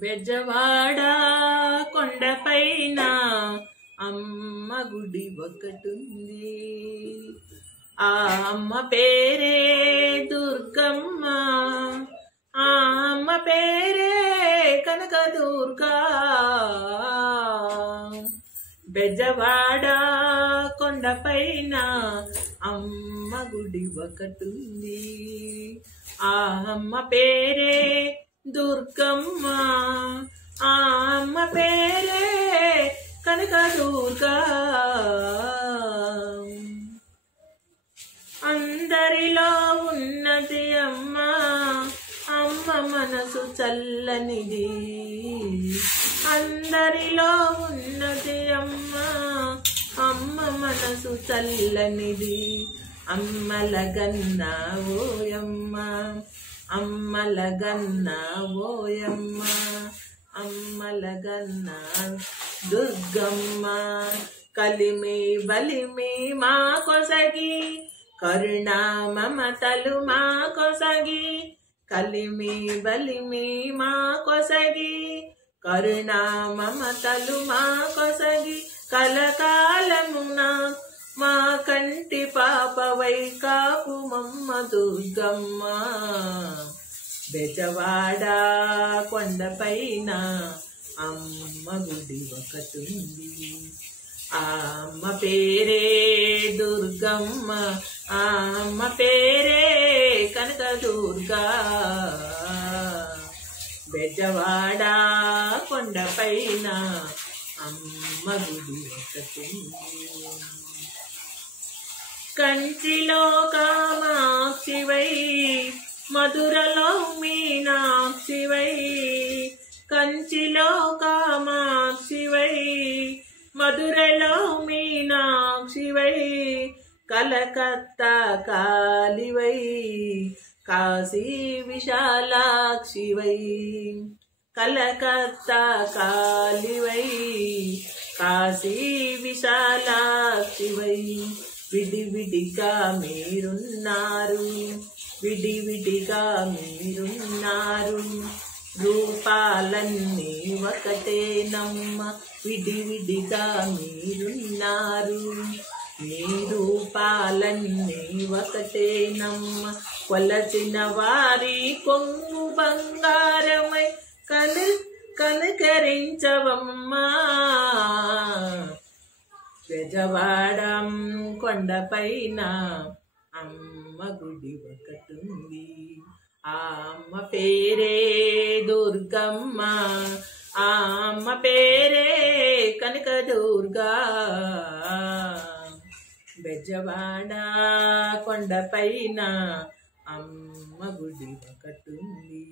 బెజవాడ కొండపైన అమ్మ గుడి ఒకటుంది. ఆ అమ్మ పేరే దుర్గమ్మ, ఆ అమ్మ పేరే కనకదుర్గా. బెజవాడ కొండపైన అమ్మ గుడి ఒకటుంది. ఆ అమ్మ పేరే దుర్గమ్మ, ఆ అమ్మ పేరే కనకదుర్గా. అందరిలో ఉన్నది అమ్మ, అమ్మ మనసు చల్లనిది. అందరిలో ఉన్నది అమ్మ, అమ్మ మనసు చల్లనిది. అమ్మలగన్న ఓయమ్మ, అమ్మలగన్న ఓయమ్మ, అమ్మలగన్న దుర్గమ్మ. కలిమి బలిమి మా కొసగి, కరుణా మమతలు మా కొసగి. కలిమి బలిమి మా కొసగి, కరుణా మమతలు మా కొసగి. కలకాలమున మా కంటి పాపవై కాపు మమ్మ దుర్గమ్మ. బెజవాడ కొండపైన అమ్మ గుడి ఒకటుంది. ఆ అమ్మ పేరే దుర్గమ్మ, ఆ అమ్మ పేరే కనకదుర్గా. బెజవాడ కొండపైన అమ్మ గుడి ఒకటుంది. కంచిలో కామాక్షివై, మధురలో మీనాక్షివై. కంచిలో కామాక్షివై, మధురలో మీనాక్షివై. కలకత్తా కాళివై, కాశీ విశాలాక్షివై. కలకత్తా కాళివై, కాశీ విశాలాక్షివై. విడివిడిగా మీరున్నారు, విడివిడిగా మీరున్నారు. రూపాలన్నీ ఒకటేనమ్మ, విడివిడిగా మీరున్నారు. మీ రూపాలన్నీ ఒకటేనమ్మ. కొలచిన వారి కొంగు బంగారమై కనుకరించవమ్మా. బెజవాడ కొండపైన అమ్మ గుడి ఒకటుంది. ఆ అమ్మ పేరే దుర్గమ్మ, ఆ అమ్మ పేరే కనకదుర్గా. బెజవాడ కొండపైన అమ్మ గుడి ఒకటుంది.